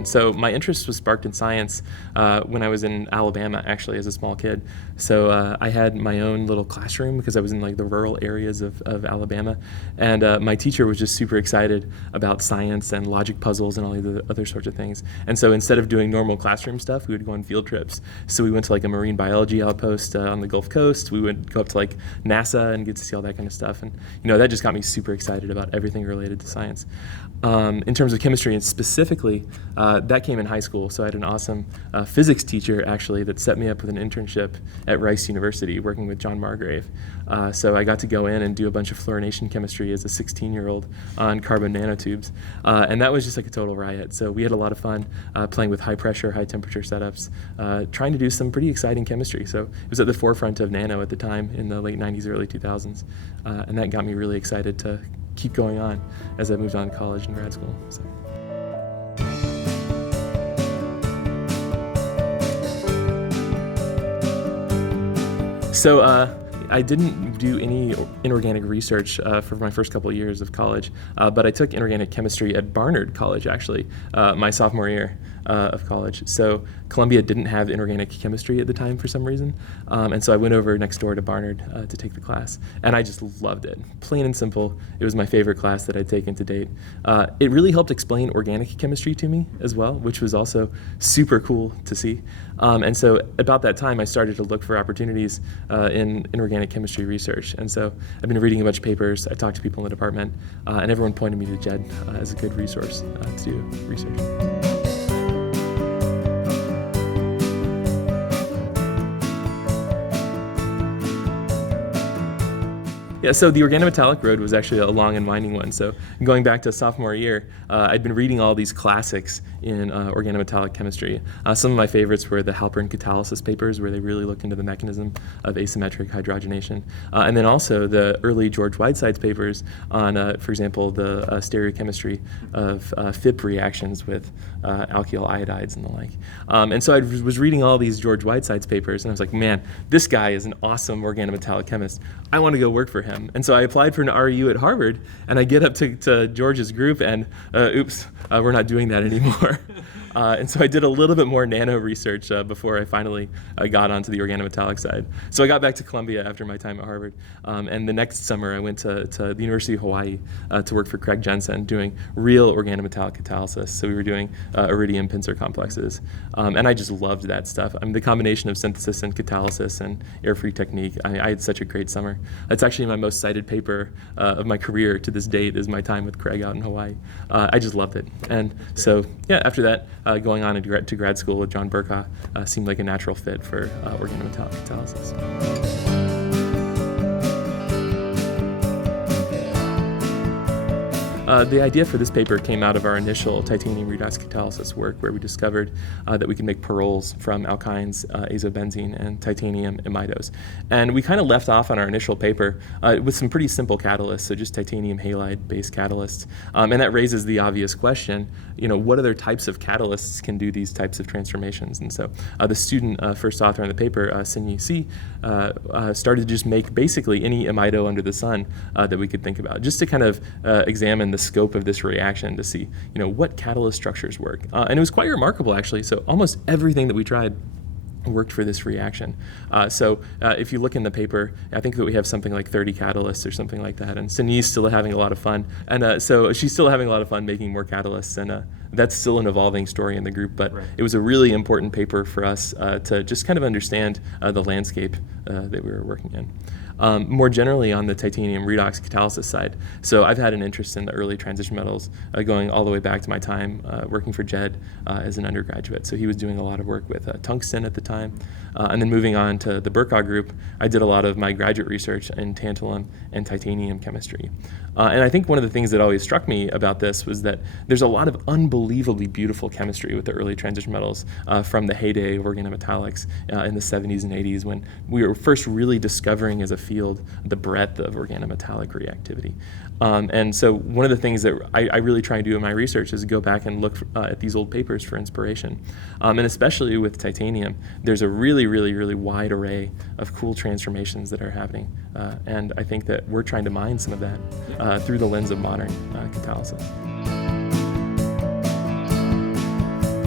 question. So my interest was sparked in science when I was in Alabama, actually, as a small kid. So I had my own little classroom because I was in like the rural areas of Alabama, and my teacher was just super excited about science and logic puzzles and all the other sorts of things. And so instead of doing normal classroom stuff, we would go on field trips. So we went to like a marine biology outpost on the Gulf Coast. We would go up to like NASA and get to see all that kind of stuff. And that just got me super excited about everything related to science. In terms of chemistry, and specifically, that came in high school. So I had an awesome physics teacher, actually, that set me up with an internship at Rice University working with John Margrave. So I got to go in and do a bunch of fluorination chemistry as a 16-year-old on carbon nanotubes. And that was just like a total riot. So we had a lot of fun playing with high pressure, high temperature setups, trying to do some pretty exciting chemistry. So it was at the forefront of nano at the time in the late 90s, early 2000s. And that got me really excited to keep going on as I moved on to college and grad school. So I didn't do any inorganic research for my first couple of years of college, but I took inorganic chemistry at Barnard College, actually, my sophomore year of college. So Columbia didn't have inorganic chemistry at the time for some reason, and so I went over next door to Barnard to take the class, and I just loved it. Plain and simple, it was my favorite class that I'd taken to date. It really helped explain organic chemistry to me as well, which was also super cool to see. And so about that time, I started to look for opportunities in inorganic chemistry research. And so I've been reading a bunch of papers, I talked to people in the department, and everyone pointed me to JED as a good resource to do research. Yeah, so the organometallic road was actually a long and winding one. So going back to sophomore year, I'd been reading all these classics in organometallic chemistry. Some of my favorites were the Halpern catalysis papers, where they really looked into the mechanism of asymmetric hydrogenation. And then also the early George Whiteside's papers on, for example, the stereochemistry of FIP reactions with alkyl iodides and the like. And so I was reading all these George Whiteside's papers, and I was like, man, this guy is an awesome organometallic chemist. I want to go work for him. And so I applied for an REU at Harvard, and I get up to George's group, and oops, we're not doing that anymore. And so I did a little bit more nano research before I finally got onto the organometallic side. So I got back to Columbia after my time at Harvard, and the next summer I went to the University of Hawaii to work for Craig Jensen doing real organometallic catalysis. So we were doing iridium pincer complexes, and I just loved that stuff. I mean, the combination of synthesis and catalysis and air-free technique, I had such a great summer. That's actually my most cited paper of my career to this date is my time with Craig out in Hawaii. I just loved it. And so, yeah, after that, going on to grad school with John Burka seemed like a natural fit for organometallic catalysis. The idea for this paper came out of our initial titanium redox catalysis work, where we discovered that we could make perols from alkynes, azobenzene, and titanium imidose. And we kind of left off on our initial paper with some pretty simple catalysts, so just titanium halide-based catalysts. And that raises the obvious question, what other types of catalysts can do these types of transformations? And so the student, first author on the paper, Sinyi Si, started to just make basically any amido under the sun that we could think about, just to kind of examine the scope of this reaction to see, what catalyst structures work. And it was quite remarkable, actually. So almost everything that we tried worked for this reaction. So if you look in the paper, I think that we have something like 30 catalysts or something like that. And Sunyi's still having a lot of fun. And so she's still having a lot of fun making more catalysts. And that's still an evolving story in the group. But It was a really important paper for us to just kind of understand the landscape that we were working in. More generally on the titanium redox catalysis side, so I've had an interest in the early transition metals going all the way back to my time working for JED as an undergraduate. So he was doing a lot of work with tungsten at the time. And then moving on to the Burka group, I did a lot of my graduate research in tantalum and titanium chemistry. And I think one of the things that always struck me about this was that there's a lot of unbelievably beautiful chemistry with the early transition metals from the heyday of organometallics in the 70s and 80s, when we were first really discovering as a field the breadth of organometallic reactivity. And so one of the things that I really try and do in my research is go back and look at these old papers for inspiration. And especially with titanium, there's a really, really, really wide array of cool transformations that are happening. And I think that we're trying to mine some of that through the lens of modern catalysis.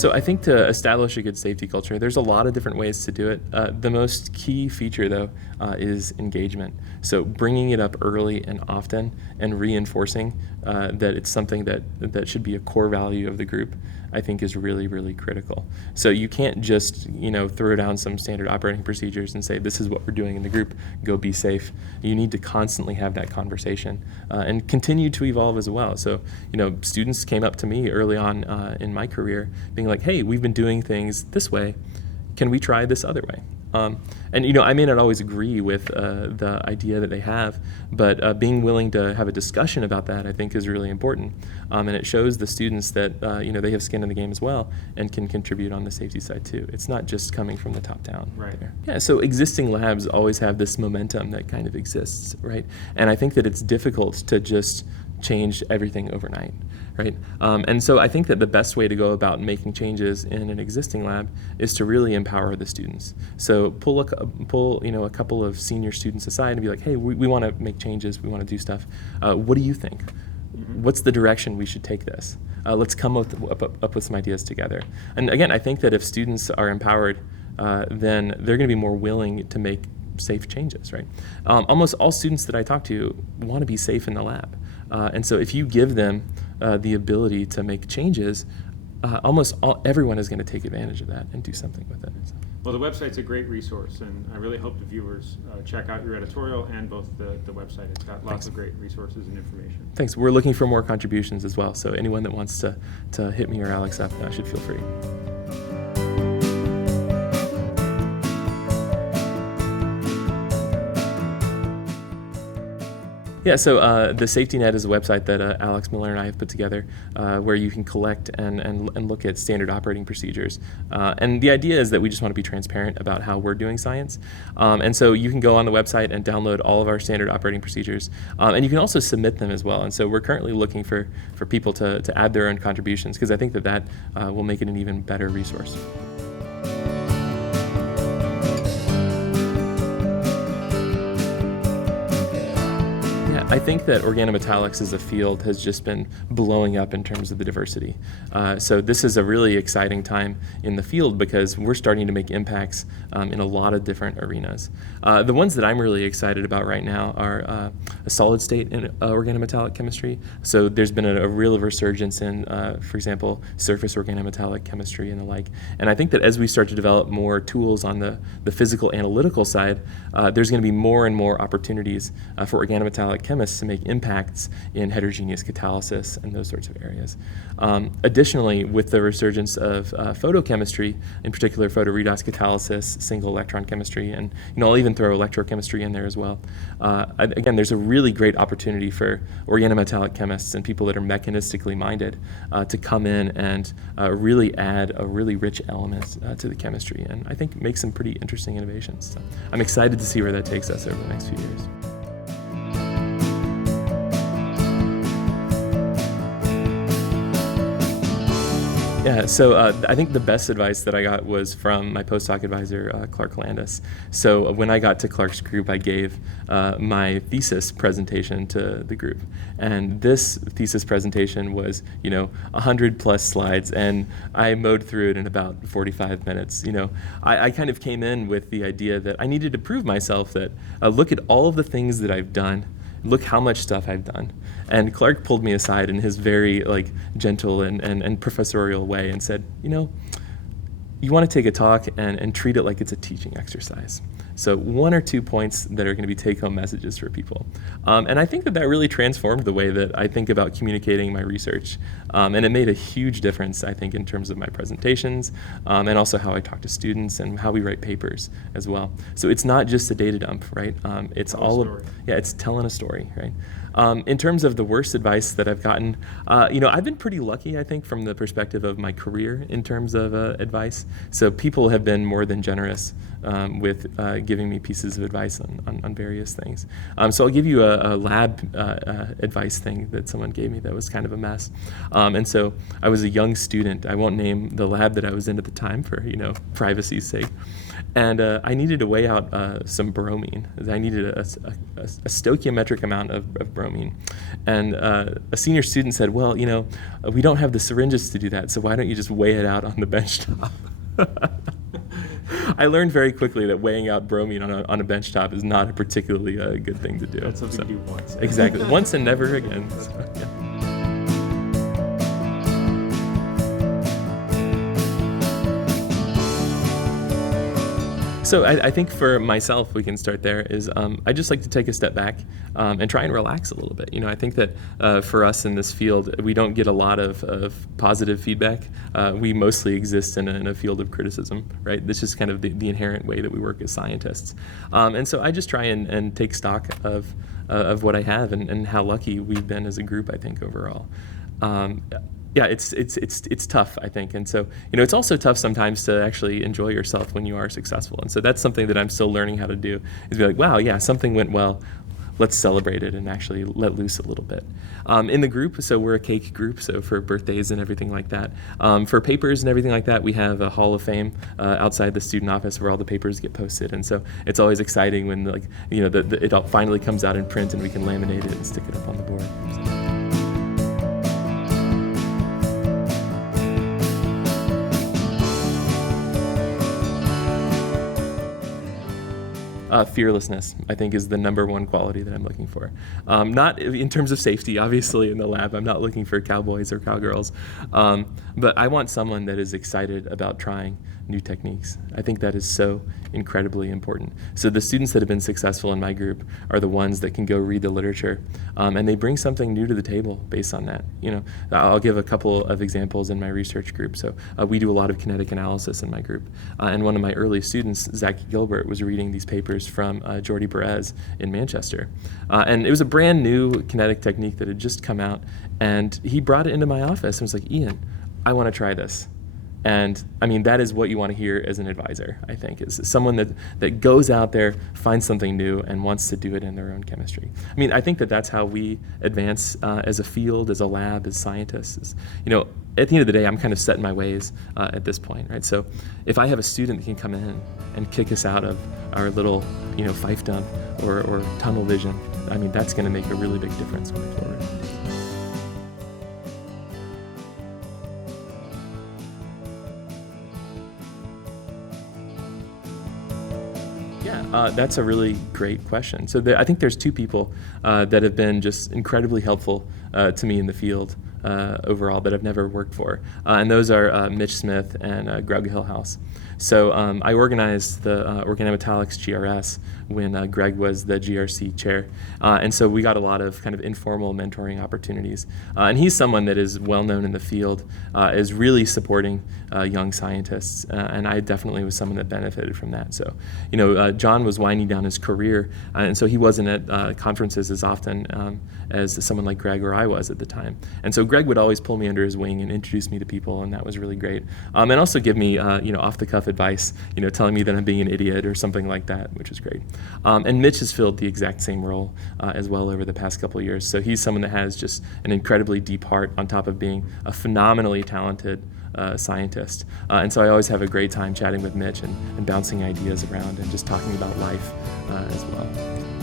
So I think to establish a good safety culture, there's a lot of different ways to do it. The most key feature, though, is engagement. So bringing it up early and often and reinforcing that it's something that should be a core value of the group, I think is really, really critical. So you can't just, throw down some standard operating procedures and say, this is what we're doing in the group, go be safe. You need to constantly have that conversation and continue to evolve as well. So, students came up to me early on in my career being like, hey, we've been doing things this way. Can we try this other way? And I may not always agree with the idea that they have, but being willing to have a discussion about that, I think, is really important. And it shows the students that they have skin in the game as well and can contribute on the safety side too. It's not just coming from the top down. Right. There. Yeah. So existing labs always have this momentum that kind of exists, right? And I think that it's difficult to just change everything overnight, right? And so I think that the best way to go about making changes in an existing lab is to really empower the students. So pull a couple of senior students aside and be like, hey, we want to make changes, we want to do stuff. What do you think? What's the direction we should take this? Let's come up with some ideas together. And again, I think that if students are empowered, then they're going to be more willing to make safe changes, right? Almost all students that I talk to want to be safe in the lab. And so if you give them the ability to make changes, everyone is going to take advantage of that and do something with it. So. Well, the website's a great resource, and I really hope the viewers check out your editorial and both the website. It's got lots of great resources and information. Thanks. We're looking for more contributions as well, so anyone that wants to hit me or Alex up should feel free. Yeah, so the Safety Net is a website that Alex Miller and I have put together where you can collect and look at standard operating procedures. And the idea is that we just want to be transparent about how we're doing science. And so you can go on the website and download all of our standard operating procedures. And you can also submit them as well. And so we're currently looking for people to add their own contributions because I think that will make it an even better resource. I think that organometallics as a field has just been blowing up in terms of the diversity. So this is a really exciting time in the field because we're starting to make impacts in a lot of different arenas. The ones that I'm really excited about right now are a solid state in organometallic chemistry. So there's been a real resurgence in, for example, surface organometallic chemistry and the like. And I think that as we start to develop more tools on the physical analytical side, there's going to be more and more opportunities for organometallic chemists to make impacts in heterogeneous catalysis and those sorts of areas. Additionally, with the resurgence of photochemistry, in particular photoredox catalysis, single electron chemistry, and I'll even throw electrochemistry in there as well. Again, there's a really great opportunity for organometallic chemists and people that are mechanistically minded to come in and really add a really rich element to the chemistry, and I think make some pretty interesting innovations. So I'm excited to see where that takes us over the next few years. Yeah, so I think the best advice that I got was from my postdoc advisor, Clark Landis. So when I got to Clark's group, I gave my thesis presentation to the group. And this thesis presentation was, 100 plus slides, and I mowed through it in about 45 minutes. I kind of came in with the idea that I needed to prove myself that look at all of the things that I've done. Look how much stuff I've done. And Clark pulled me aside in his very gentle and professorial way and said, you want to take a talk and treat it like it's a teaching exercise. So 1 or 2 points that are going to be take-home messages for people. And I think that really transformed the way that I think about communicating my research. And it made a huge difference, I think, in terms of my presentations and also how I talk to students and how we write papers as well. So it's not just a data dump, right? It's it's telling a story, right? In terms of the worst advice that I've gotten, I've been pretty lucky, I think, from the perspective of my career in terms of advice. So people have been more than generous with giving me pieces of advice on various things. So I'll give you a lab advice thing that someone gave me that was kind of a mess. And so I was a young student. I won't name the lab that I was in at the time for privacy's sake. And I needed to weigh out some bromine. I needed a stoichiometric amount of bromine. And a senior student said, well, we don't have the syringes to do that, so why don't you just weigh it out on the benchtop? I learned very quickly that weighing out bromine on a benchtop is not a particularly good thing to do. That's something to do once. Exactly. Once and never again. So, yeah. So I think for myself, we can start there, is I just like to take a step back and try and relax a little bit. I think that for us in this field, we don't get a lot of positive feedback. We mostly exist in a field of criticism, right? This is kind of the inherent way that we work as scientists. And so I just try and take stock of what I have and how lucky we've been as a group, I think, overall. Yeah, it's tough, I think, and so it's also tough sometimes to actually enjoy yourself when you are successful, and so that's something that I'm still learning how to do. Is be like, wow, yeah, something went well. Let's celebrate it and actually let loose a little bit. In the group, so we're a cake group, so for birthdays and everything like that. For papers and everything like that, we have a Hall of Fame outside the student office where all the papers get posted, and so it's always exciting when it all finally comes out in print and we can laminate it and stick it up on the board. So. Fearlessness, I think, is the number one quality that I'm looking for. Not in terms of safety, obviously, in the lab. I'm not looking for cowboys or cowgirls. But I want someone that is excited about trying new techniques. I think that is so incredibly important. So the students that have been successful in my group are the ones that can go read the literature, and they bring something new to the table based on that. I'll give a couple of examples in my research group. So we do a lot of kinetic analysis in my group, and one of my early students, Zach Gilbert, was reading these papers from Jordi Perez in Manchester, and it was a brand new kinetic technique that had just come out, and he brought it into my office and was like, Ian, I want to try this. And I mean, that is what you want to hear as an advisor, I think, is someone that goes out there, finds something new, and wants to do it in their own chemistry. I mean, I think that's how we advance as a field, as a lab, as scientists. At the end of the day, I'm kind of set in my ways at this point, right? So if I have a student that can come in and kick us out of our little, fiefdom or tunnel vision, I mean, that's going to make a really big difference moving forward. That's a really great question. So I think there's two people that have been just incredibly helpful to me in the field overall that I've never worked for. And those are Mitch Smith and Greg Hillhouse. So I organized the Organometallics GRS when Greg was the GRC chair. And so we got a lot of kind of informal mentoring opportunities. And he's someone that is well known in the field, is really supporting young scientists. And I definitely was someone that benefited from that. So, John was winding down his career, and so he wasn't at conferences as often as someone like Greg or I was at the time. And so Greg would always pull me under his wing and introduce me to people, and that was really great. And also give me, off-the-cuff advice, telling me that I'm being an idiot or something like that, which is great. And Mitch has filled the exact same role as well over the past couple of years. So he's someone that has just an incredibly deep heart on top of being a phenomenally talented scientist. And so I always have a great time chatting with Mitch and bouncing ideas around and just talking about life as well.